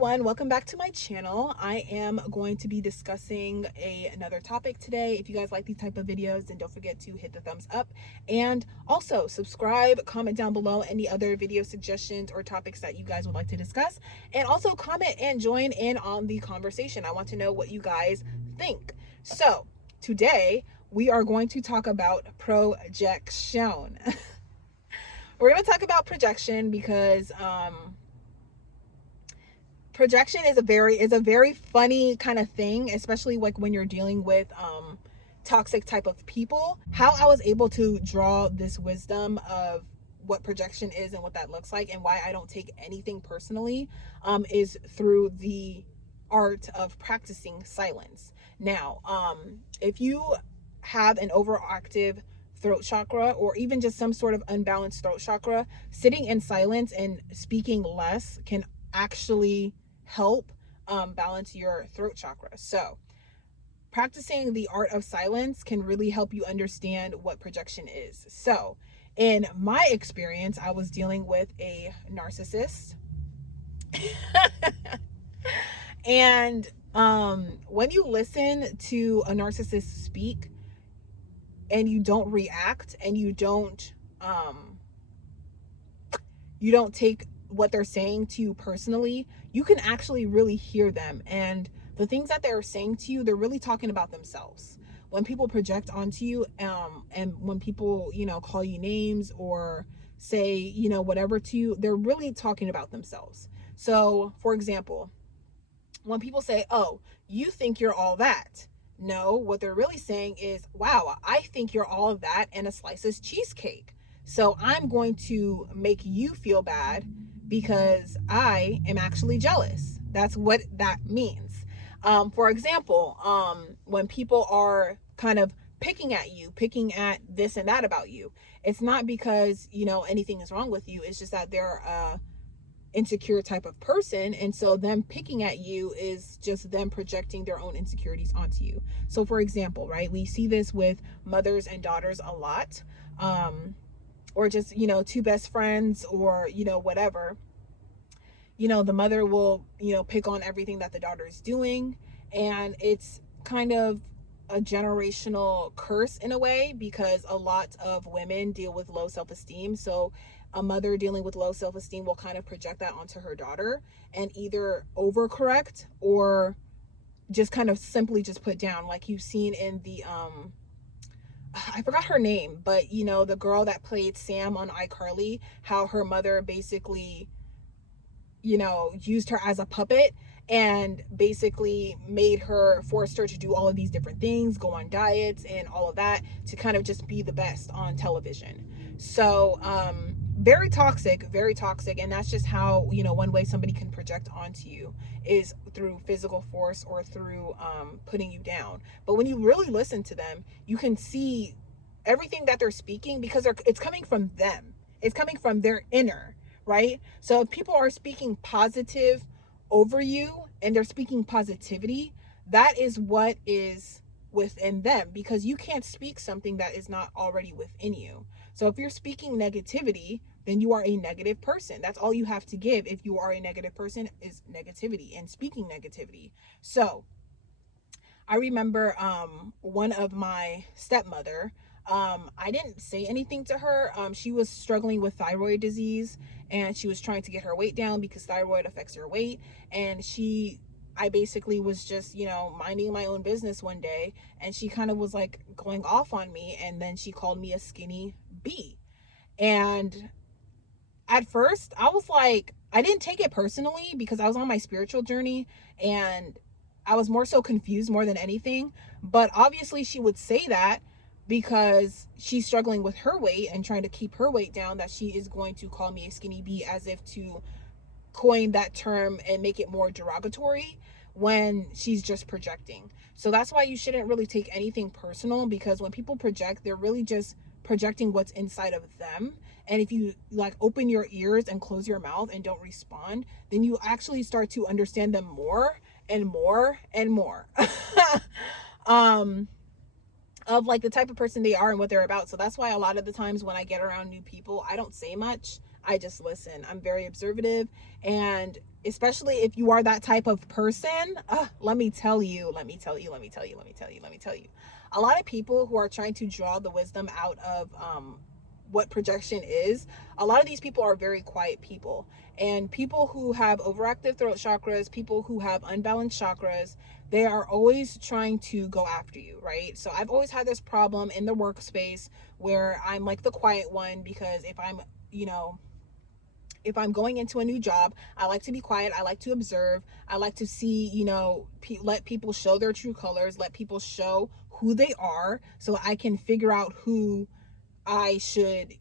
everyone, welcome back to my channel. I am going to be discussing another topic today. If you guys like these type of videos, then don't forget to hit the thumbs up and also subscribe, comment down below any other video suggestions or topics that you guys would like to discuss, and also comment and join in on the conversation. I want to know what you guys think. So today we are going to talk about projection. We're going to talk about projection because projection is a very funny kind of thing, especially like when you're dealing with toxic type of people. How I was able to draw this wisdom of what projection is and what that looks like, and why I don't take anything personally, is through the art of practicing silence. Now, if you have an overactive throat chakra, or even just some sort of unbalanced throat chakra, sitting in silence and speaking less can actually help balance your throat chakra. So practicing the art of silence can really help you understand what projection is. So in my experience, I was dealing with a narcissist. And when you listen to a narcissist speak and you don't react, and you don't take what they're saying to you personally, you can actually really hear them. And the things that they're saying to you, they're really talking about themselves. When people project onto you, and when people, call you names or say, whatever to you, they're really talking about themselves. So, for example, when people say, "Oh, you think you're all that." No, what they're really saying is, "Wow, I think you're all of that and a slice of cheesecake. So I'm going to make you feel bad because I am actually jealous." That's what that means. For example, when people are kind of picking at this and that about you, it's not because, anything is wrong with you. It's just that they're insecure type of person, and so them picking at you is just them projecting their own insecurities onto you. So for example, right, we see this with mothers and daughters a lot, or just two best friends, or whatever. The mother will pick on everything that the daughter is doing, and it's kind of a generational curse in a way, because a lot of women deal with low self-esteem. So a mother dealing with low self-esteem will kind of project that onto her daughter, and either overcorrect or just kind of simply just put down, like you've seen in the I forgot her name, but the girl that played Sam on iCarly, how her mother basically used her as a puppet, and basically forced her to do all of these different things, go on diets and all of that, to kind of just be the best on television. So very toxic, and that's just how, one way somebody can project onto you is through physical force or through putting you down. But when you really listen to them, you can see everything that they're speaking, because it's coming from them. It's coming from their inner, right? So if people are speaking positive over you and they're speaking positivity, that is what is within them, because you can't speak something that is not already within you. So if you're speaking negativity, then you are a negative person. That's all you have to give if you are a negative person, is negativity and speaking negativity. So I remember one of my stepmother, I didn't say anything to her. She was struggling with thyroid disease, and she was trying to get her weight down because thyroid affects your weight. And I basically was just, minding my own business one day, and she kind of was like going off on me, and then she called me a skinny bee. And at first I was like, I didn't take it personally, because I was on my spiritual journey, and I was more so confused more than anything. But obviously she would say that because she's struggling with her weight and trying to keep her weight down, that she is going to call me a skinny bee, as if to coin that term and make it more derogatory, when she's just projecting. So that's why you shouldn't really take anything personal, because when people project, they're really just projecting what's inside of them. And if you open your ears and close your mouth and don't respond, then you actually start to understand them more and more and more. Of the type of person they are and what they're about. So that's why a lot of the times when I get around new people, I don't say much. I just listen. I'm very observative. And especially if you are that type of person, let me tell you, a lot of people who are trying to draw the wisdom out of what projection is, a lot of these people are very quiet people. And people who have overactive throat chakras, people who have unbalanced chakras, they are always trying to go after you, right? So I've always had this problem in the workspace where I'm like the quiet one, because if I'm going into a new job, I like to be quiet. I like to observe. I like to see, let people show their true colors, let people show who they are, so I can figure out who I should,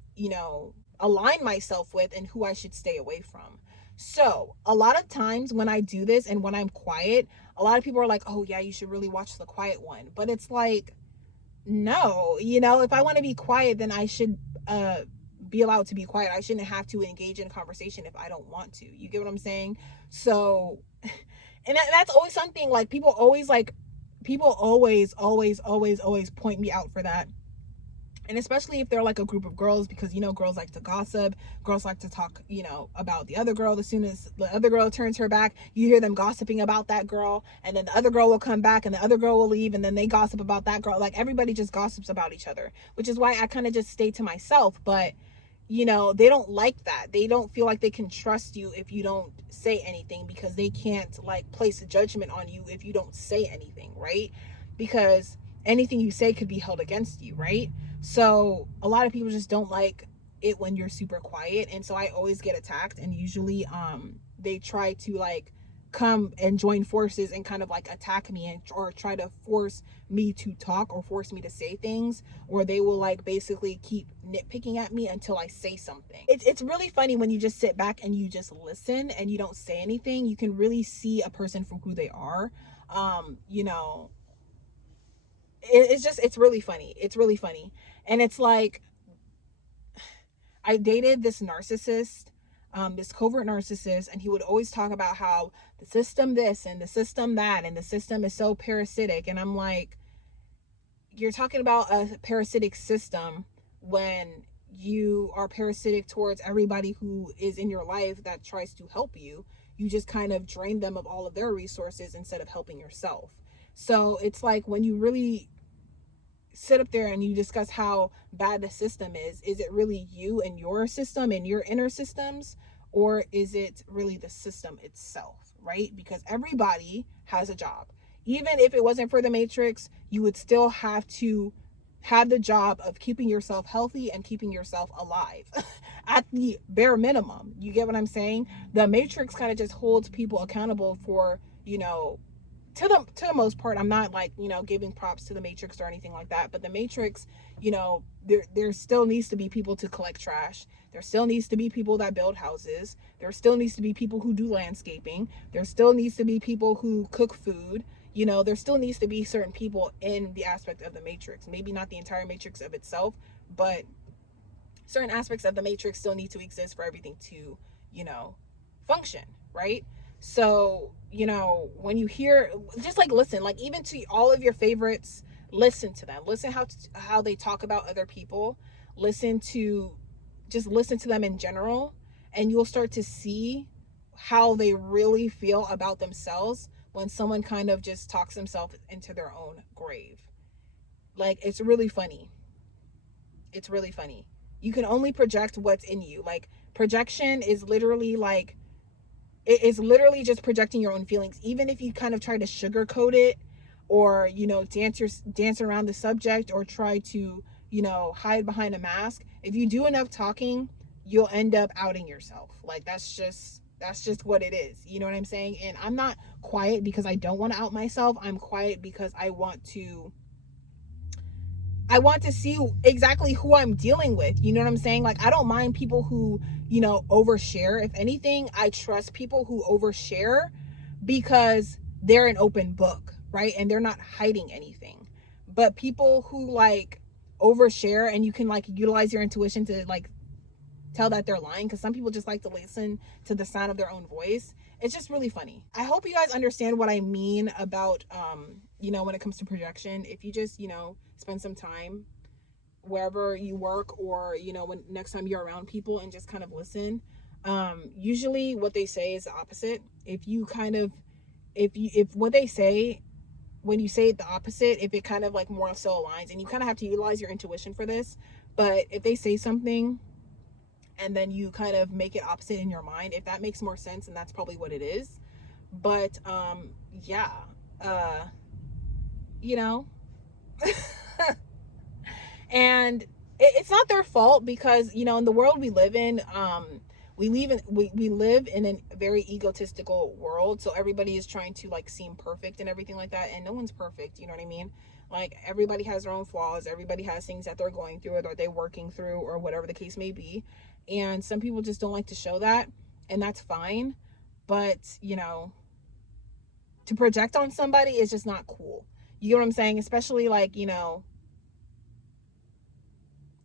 align myself with and who I should stay away from. So a lot of times when I do this and when I'm quiet, a lot of people are like, oh yeah, you should really watch the quiet one. But it's like, no, if I want to be quiet, then I should be allowed to be quiet. I shouldn't have to engage in a conversation if I don't want to. You get what I'm saying? So, and that's always something, like, people always always point me out for that. And especially if they're like a group of girls, because girls like to gossip, girls like to talk about the other girl. As soon as the other girl turns her back, you hear them gossiping about that girl, and then the other girl will come back and the other girl will leave, and then they gossip about that girl. Like, everybody just gossips about each other, which is why I kind of just stay to myself. But they don't like that. They don't feel like they can trust you if you don't say anything, because they can't like place a judgment on you if you don't say anything, right? Because anything you say could be held against you, right? So a lot of people just don't like it when you're super quiet. And so I always get attacked, and usually they try to like come and join forces and kind of like attack me, or try to force me to talk or force me to say things, or they will like basically keep nitpicking at me until I say something. It's really funny when you just sit back and you just listen and you don't say anything. You can really see a person for who they are. It's really funny. It's really funny. And it's like, I dated this narcissist, this covert narcissist, and he would always talk about how the system this and the system that, and the system is so parasitic. And I'm like, you're talking about a parasitic system when you are parasitic towards everybody who is in your life that tries to help you. You just kind of drain them of all of their resources instead of helping yourself. So it's like, when you really sit up there and you discuss how bad the system is it really you and your system and your inner systems, or is it really the system itself, right? Because everybody has a job. Even if it wasn't for the Matrix, you would still have to have the job of keeping yourself healthy and keeping yourself alive at the bare minimum. You get what I'm saying? The Matrix kind of just holds people accountable for, to the most part. I'm not like, giving props to the Matrix or anything like that, but the Matrix, there still needs to be people to collect trash. There still needs to be people that build houses. There still needs to be people who do landscaping. There still needs to be people who cook food. There still needs to be certain people in the aspect of the Matrix. Maybe not the entire Matrix of itself, but certain aspects of the Matrix still need to exist for everything to, function, right? So, when you hear, just like listen, like even to all of your favorites, listen to them. Listen how they talk about other people. Listen to them in general, and you'll start to see how they really feel about themselves when someone kind of just talks themselves into their own grave. Like, it's really funny. It's really funny. You can only project what's in you. Like, projection is literally like, it is literally just projecting your own feelings. Even if you kind of try to sugarcoat it, or dance around the subject, or try to hide behind a mask, if you do enough talking, you'll end up outing yourself. Like, that's just what it is. You know what I'm saying? And I'm not quiet because I don't want to out myself. I'm quiet because I want to see exactly who I'm dealing with. You know what I'm saying? Like, I don't mind people who, overshare. If anything, I trust people who overshare because they're an open book, right? And they're not hiding anything. But people who like overshare, and you can like utilize your intuition to like tell that they're lying, because some people just like to listen to the sound of their own voice. It's just really funny. I hope you guys understand what I mean about when it comes to projection. If you just spend some time wherever you work, or you know, when next time you're around people, and just kind of listen. Usually what they say is the opposite. If you kind of, if what they say, when you say it the opposite, if it kind of like more so aligns, and you kind of have to utilize your intuition for this, but if they say something and then you kind of make it opposite in your mind, if that makes more sense, and that's probably what it is. But yeah, uh you know, and it's not their fault, because you know, in the world we live in, we live in a very egotistical world, so everybody is trying to like seem perfect and everything like that, and no one's perfect, you know what I mean? Like, everybody has their own flaws, everybody has things that they're going through, or that they're working through, or whatever the case may be, and some people just don't like to show that, and that's fine. But you know, to project on somebody is just not cool. You get what I'm saying? Especially like, you know,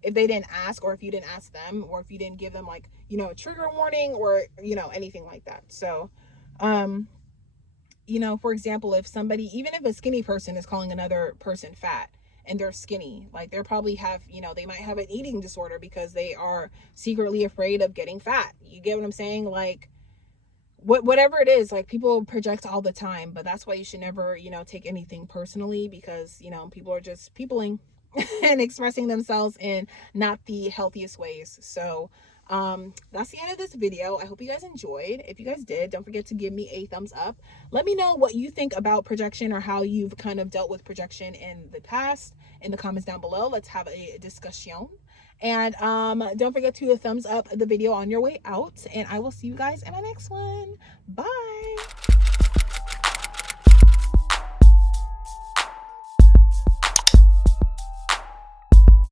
if they didn't ask, or if you didn't ask them, or if you didn't give them like, you know, a trigger warning, or you know, anything like that. So um you know, for example, if somebody, even if a skinny person is calling another person fat and they're skinny, like they're probably have, you know, they might have an eating disorder because they are secretly afraid of getting fat. You get what I'm saying? Like, whatever it is, like, people project all the time, but that's why you should never, you know, take anything personally, because you know, people are just peopling and expressing themselves in not the healthiest ways. So that's the end of this video. I hope you guys enjoyed. If you guys did, don't forget to give me a thumbs up. Let me know what you think about projection, or how you've kind of dealt with projection in the past, in the comments down below. Let's have a discussion. And don't forget to thumbs up the video on your way out, and I will see you guys in my next one. Bye.